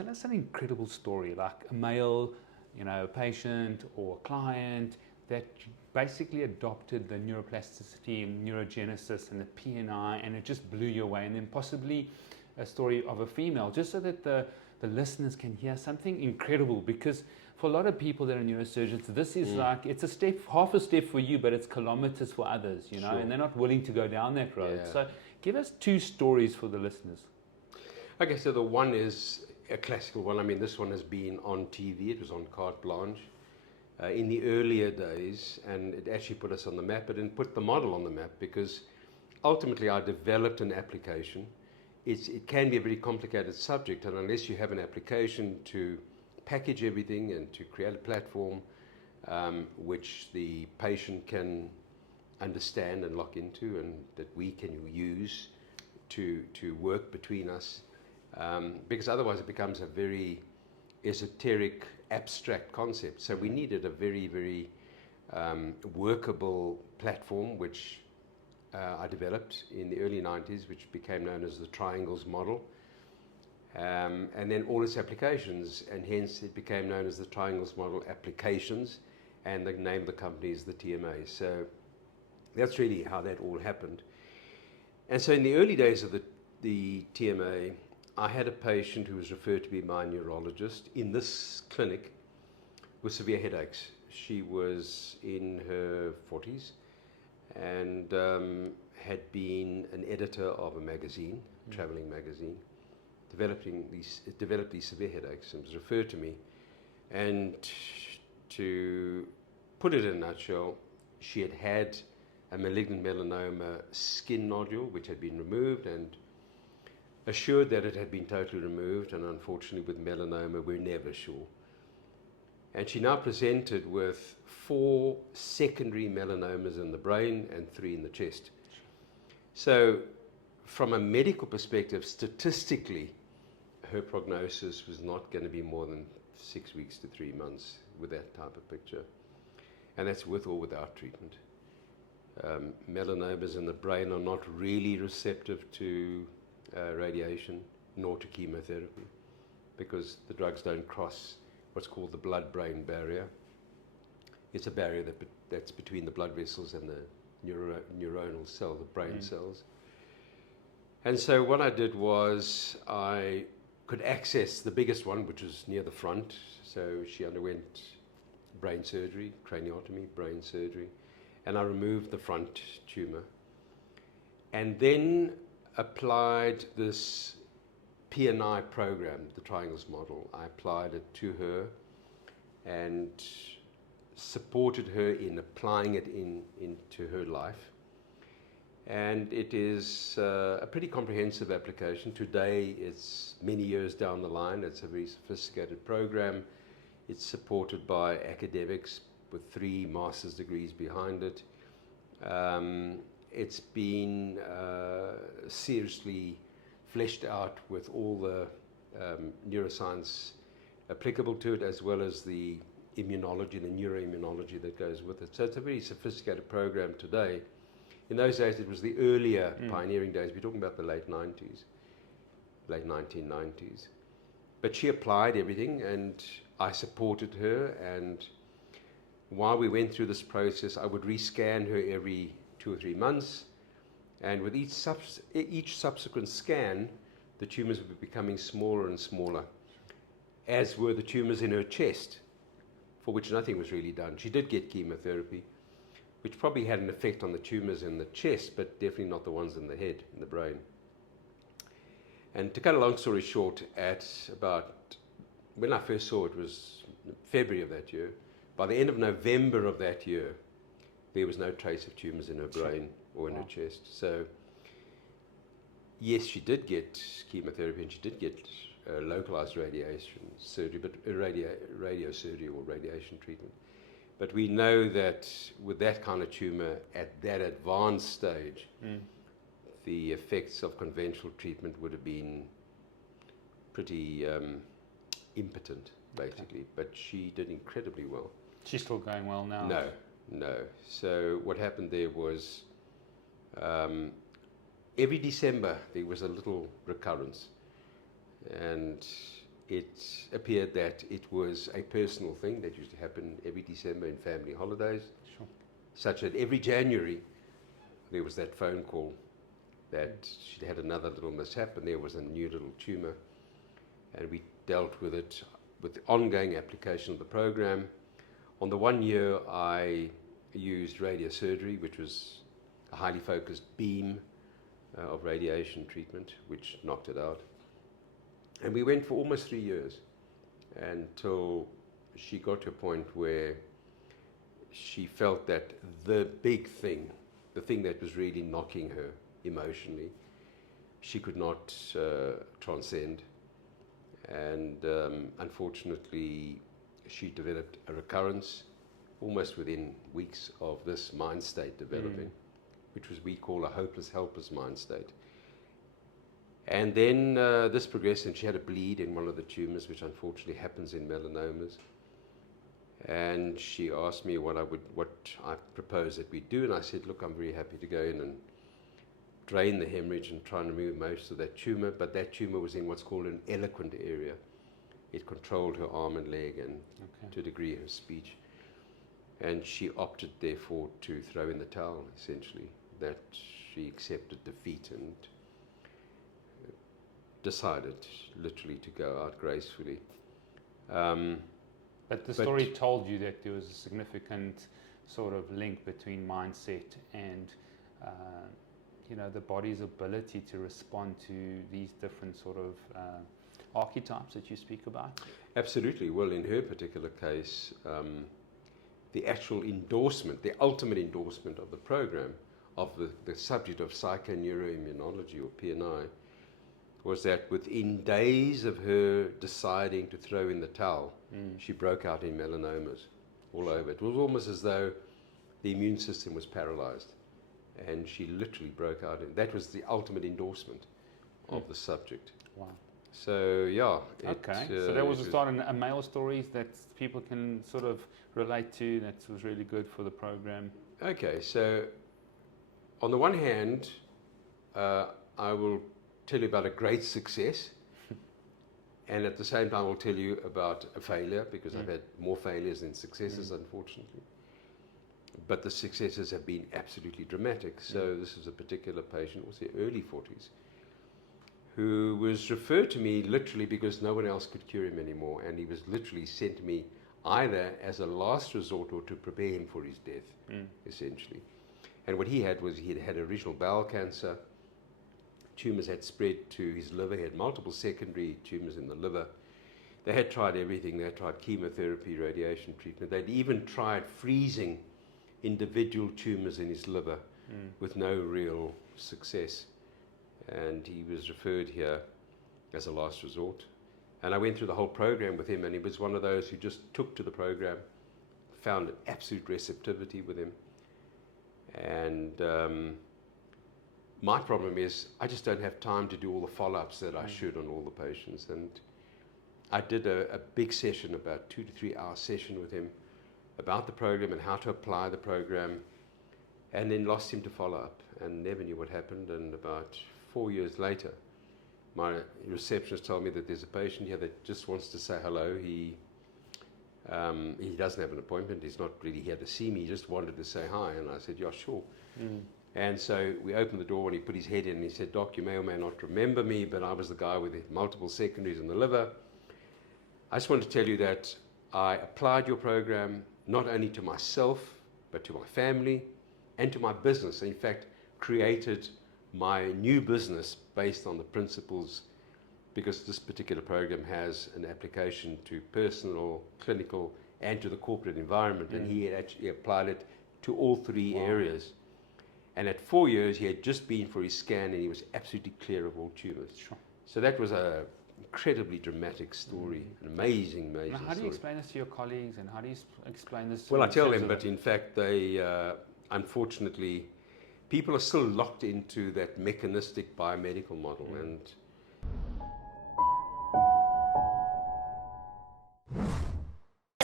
tell us an incredible story, like a male, patient or client that basically adopted the neuroplasticity and neurogenesis and the PNI, and it just blew you away. And then possibly a story of a female, just so that the listeners can hear something incredible, because for a lot of people that are neurosurgeons, this is like, it's a step, half a step for you, but it's kilometers for others, Sure. and they're not willing to go down that road. Yeah. So give us 2 stories for the listeners. Okay, so the one is a classical one. I mean, this one has been on TV. It was on Carte Blanche in the earlier days, and it actually put us on the map. It didn't put the model on the map, because ultimately I developed an application. It can be a very complicated subject, and unless you have an application to package everything and to create a platform which the patient can understand and lock into, and that we can use to work between us, because otherwise it becomes a very esoteric, abstract concept. So we needed a very, very workable platform, which I developed in the early 90s, which became known as the triangles model. And then all its applications, and hence it became known as the triangles model applications, and the name of the company is the TMA. So that's really how that all happened. And so in the early days of the TMA, I had a patient who was referred to be my neurologist in this clinic with severe headaches. She was in her 40s and had been an editor of a magazine, a traveling magazine, developed these severe headaches, and was referred to me. And to put it in a nutshell, she had had a malignant melanoma skin nodule which had been removed, and assured that it had been totally removed, and unfortunately with melanoma we're never sure. And she now presented with 4 secondary melanomas in the brain and 3 in the chest. So from a medical perspective, statistically, her prognosis was not going to be more than 6 weeks to 3 months with that type of picture. And that's with or without treatment. Melanomas in the brain are not really receptive to radiation nor to chemotherapy, because the drugs don't cross what's called the blood-brain barrier. It's a barrier that's between the blood vessels and the neuronal cell, the brain cells. And so what I did was I could access the biggest one, which was near the front. So she underwent brain surgery, craniotomy, brain surgery, and I removed the front tumor. And then applied this PNI program, the triangles model. I applied it to her and supported her in applying it into her life. And it is a pretty comprehensive application. Today, it's many years down the line. It's a very sophisticated program. It's supported by academics with 3 master's degrees behind it. It's been seriously fleshed out with all the neuroscience applicable to it, as well as the immunology, the neuroimmunology that goes with it. So it's a very sophisticated program today. In those days, it was the earlier pioneering days. We're talking about the late 90s, late 1990s. But she applied everything, and I supported her. And while we went through this process, I would rescan her every 2 or 3 months. And with each subsequent scan, the tumors were becoming smaller and smaller, as were the tumors in her chest, for which nothing was really done. She did get chemotherapy, which probably had an effect on the tumors in the chest, but definitely not the ones in the head, in the brain. And to cut a long story short, when I first saw it was February of that year. By the end of November of that year, there was no trace of tumors in her brain or in her chest. So yes, she did get chemotherapy and she did get localized radiation surgery, but radio surgery or radiation treatment. But we know that with that kind of tumor at that advanced stage, the effects of conventional treatment would have been pretty impotent, basically. But she did incredibly well. She's still going well now? No. So what happened there was every December there was a little recurrence. And it appeared that it was a personal thing that used to happen every December in family holidays, Sure. such that every January there was that phone call that she'd had another little mishap and there was a new little tumor, and we dealt with it with the ongoing application of the program. On the 1 year, I used radiosurgery, which was a highly focused beam of radiation treatment, which knocked it out. And we went for almost 3 years until she got to a point where she felt that the big thing, the thing that was really knocking her emotionally, she could not transcend. And unfortunately, she developed a recurrence almost within weeks of this mind state developing, which we call a hopeless, helpless mind state. And then this progressed, and she had a bleed in one of the tumors, which unfortunately happens in melanomas. And she asked me what I proposed that we do, and I said, look, I'm very happy to go in and drain the hemorrhage and try and remove most of that tumor, but that tumor was in what's called an eloquent area. It controlled her arm and leg and to a degree her speech. And she opted, therefore, to throw in the towel, essentially, that she accepted defeat and decided literally to go out gracefully. But the story told you that there was a significant sort of link between mindset and the body's ability to respond to these different sort of archetypes that you speak about? Absolutely. Well, in her particular case, the actual endorsement, the ultimate endorsement of the program of the subject of psychoneuro-immunology, or PNI, was that within days of her deciding to throw in the towel, she broke out in melanomas all over. It was almost as though the immune system was paralyzed, and she literally broke out. That was the ultimate endorsement of the subject. Wow. So, yeah. Okay. So that was a start in a male stories that people can sort of relate to. That was really good for the program. Okay. So, on the one hand, I will tell you about a great success, and at the same time, I'll tell you about a failure, because I've had more failures than successes, unfortunately. But the successes have been absolutely dramatic. So this is a particular patient, was in early 40s, who was referred to me literally because no one else could cure him anymore, and he was literally sent to me either as a last resort or to prepare him for his death, essentially. And what he had was he had original bowel cancer. Tumors had spread to his liver. He had multiple secondary tumors in the liver. They had tried everything. They had tried chemotherapy, radiation treatment. They'd even tried freezing individual tumors in his liver with no real success. And he was referred here as a last resort. And I went through the whole program with him, and he was one of those who just took to the program, found absolute receptivity with him. And my problem is I just don't have time to do all the follow-ups that I should on all the patients. And I did a big session, about 2 to 3 hour session with him about the program and how to apply the program, and then lost him to follow-up and never knew what happened. And about 4 years later, my receptionist told me that there's a patient here that just wants to say hello. He doesn't have an appointment. He's not really here to see me. He just wanted to say hi. And I said, yeah, sure. And so we opened the door, and he put his head in, and he said, Doc, you may or may not remember me, but I was the guy with the multiple secondaries in the liver. I just want to tell you that I applied your program not only to myself, but to my family and to my business. In fact, created my new business based on the principles, because this particular program has an application to personal, clinical, and to the corporate environment. And he had actually applied it to all 3 areas. And at 4 years, he had just been for his scan, and he was absolutely clear of all tumors. Sure. So that was an incredibly dramatic story, an amazing Now, how do you story. explain this to your colleagues, and how do you explain this to Well, I tell them, but in fact, they, unfortunately, people are still locked into that mechanistic biomedical model. And